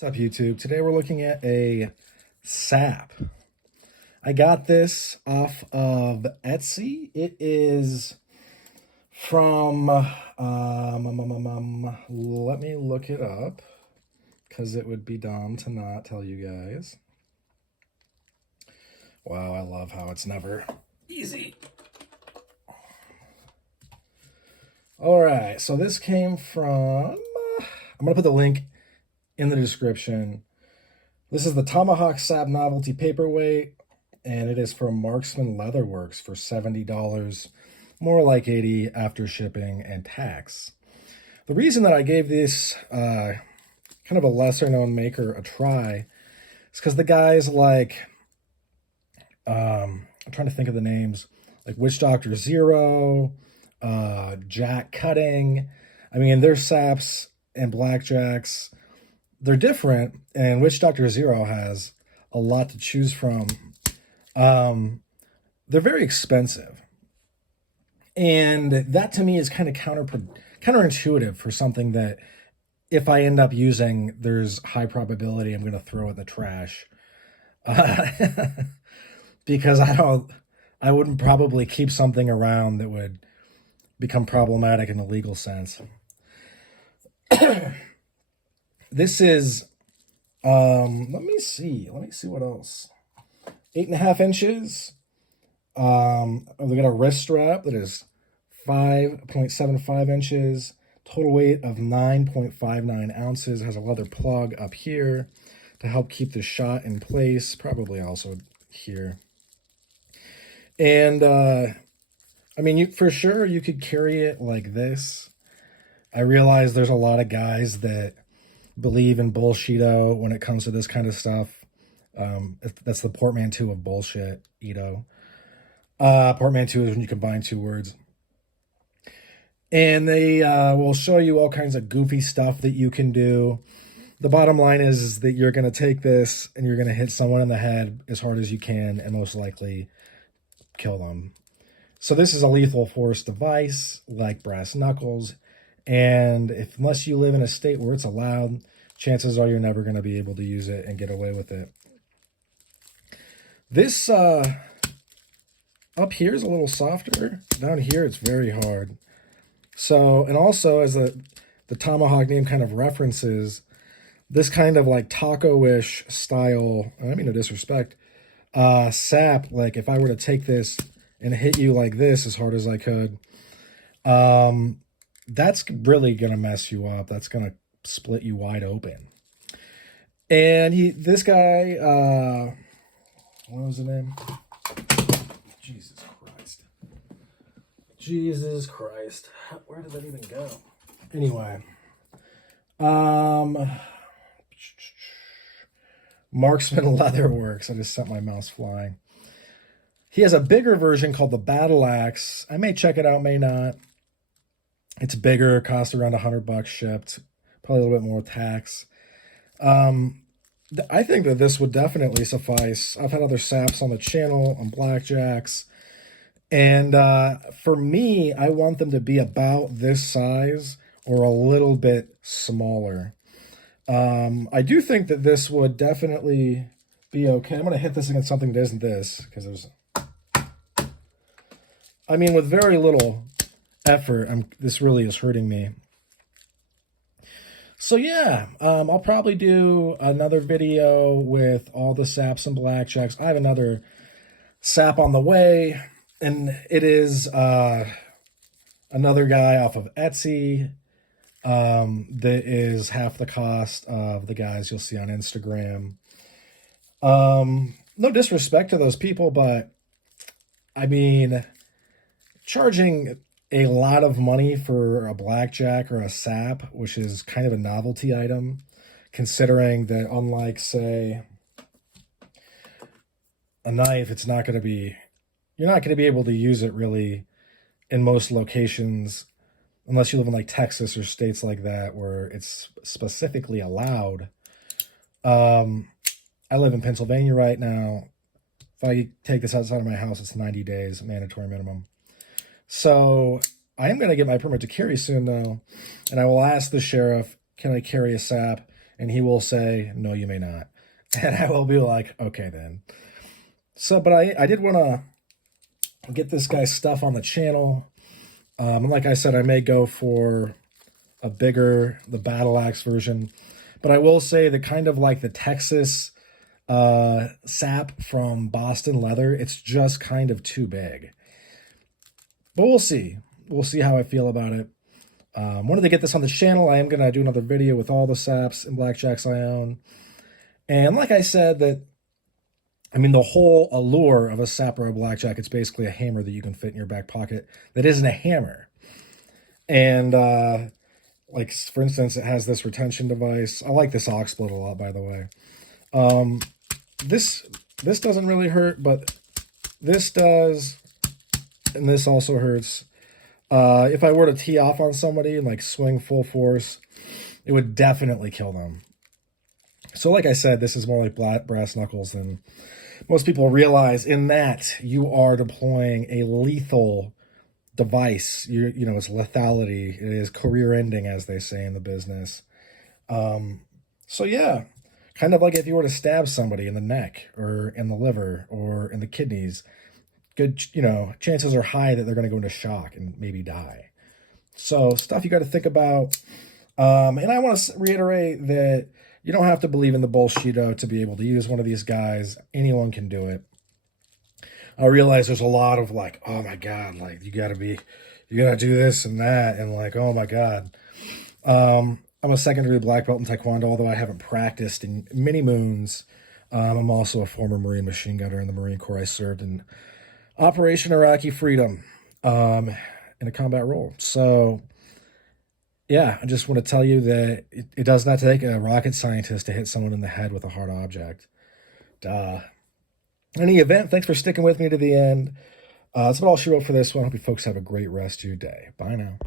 What's up, YouTube? Today we're looking at a sap. I got this off of Etsy. It is from, let me look it up because it would be dumb to not tell you guys. Wow, I love how it's never easy. All right, so this came from, I'm going to put the link in the description. This is the Tomahawk Sap Novelty Paperweight, and it is from Marksman Leatherworks for $70, more like $80 after shipping and tax. The reason that I gave this kind of a lesser known maker a try is because the guys like, I'm trying to think of the names, like Witch Doctor Zero, Jack Cutting. I mean, their saps and blackjacks, they're different, and Witch Doctor Zero has a lot to choose from. They're very expensive, and that to me is kind of counterintuitive for something that if I end up using, there's high probability I'm going to throw it in the trash. Because I wouldn't probably keep something around that would become problematic in a legal sense. This is, let me see what else. 8.5 inches. They got a wrist strap that is 5.75 inches. Total weight of 9.59 ounces. Has a leather plug up here to help keep the shot in place. Probably also here. And, I mean, for sure you could carry it like this. I realize there's a lot of guys that believe in bullshito when it comes to this kind of stuff. That's the portmanteau of bullshit, Ito. Portmanteau is when you combine two words. And they will show you all kinds of goofy stuff that you can do. The bottom line is that you're going to take this and you're going to hit someone in the head as hard as you can and most likely kill them. So this is a lethal force device like brass knuckles. And unless you live in a state where it's allowed, chances are you're never going to be able to use it and get away with it. This up here is a little softer. Down here it's very hard. So, and also as the Tomahawk name kind of references, this kind of like taco-ish style, I don't mean no disrespect, sap, like if I were to take this and hit you like this as hard as I could, that's really going to mess you up. That's going to split you wide open. And this guy, what was his name? Jesus Christ. Where did that even go? Anyway. Marksman Leatherworks. I just sent my mouse flying. He has a bigger version called the Battle Axe. I may check it out, may not. It's bigger, costs around $100 shipped, probably a little bit more tax. I think that this would definitely suffice. I've had other saps on the channel, on blackjacks, and for me, I want them to be about this size or a little bit smaller. I do think that this would definitely be okay. I'm going to hit this against something that isn't this, because there's, I mean, with very little effort, this really is hurting me. So yeah, I'll probably do another video with all the saps and blackjacks. I have another sap on the way, and it is another guy off of Etsy that is half the cost of the guys you'll see on Instagram. No disrespect to those people, but I mean, charging a lot of money for a blackjack or a sap, which is kind of a novelty item, considering that unlike, say, a knife, it's not going to be, you're not going to be able to use it really in most locations unless you live in like Texas or states like that where it's specifically allowed. I live in Pennsylvania right now. If I take this outside of my house, it's 90 days, mandatory minimum. So I am going to get my permit to carry soon, though, and I will ask the sheriff, can I carry a sap And he will say, no, you may not. And I will be like, okay, then. So, but I did want to get this guy's stuff on the channel. And like I said, I may go for the battle axe version. But I will say that kind of like the Texas sap from Boston Leather, it's just kind of too big. But we'll see. We'll see how I feel about it. Wanted to get this on the channel. I am going to do another video with all the saps and blackjacks I own. And like I said, the whole allure of a sap or a blackjack, it's basically a hammer that you can fit in your back pocket that isn't a hammer. And like, for instance, it has this retention device. I like this Oxblood a lot, by the way. This doesn't really hurt, but this does, and this also hurts. If I were to tee off on somebody and like swing full force, it would definitely kill them. So like I said, this is more like brass knuckles than most people realize, in that you are deploying a lethal device. You know, it's lethality. It is career ending, as they say in the business. So yeah, kind of like if you were to stab somebody in the neck or in the liver or in the kidneys, good, chances are high that they're going to go into shock and maybe die. So stuff you got to think about. And I want to reiterate that you don't have to believe in the bullshito to be able to use one of these guys. Anyone can do it. I realize there's a lot of like, oh my God, like you gotta do this and that. And like, oh my God. I'm a secondary black belt in Taekwondo, although I haven't practiced in many moons. I'm also a former Marine machine gunner in the Marine Corps. I served in Operation Iraqi Freedom in a combat role. So yeah, I just want to tell you that it does not take a rocket scientist to hit someone in the head with a hard object. Duh. In any event, thanks for sticking with me to the end. That's what I'll show up for this one. I hope you folks have a great rest of your day. Bye now.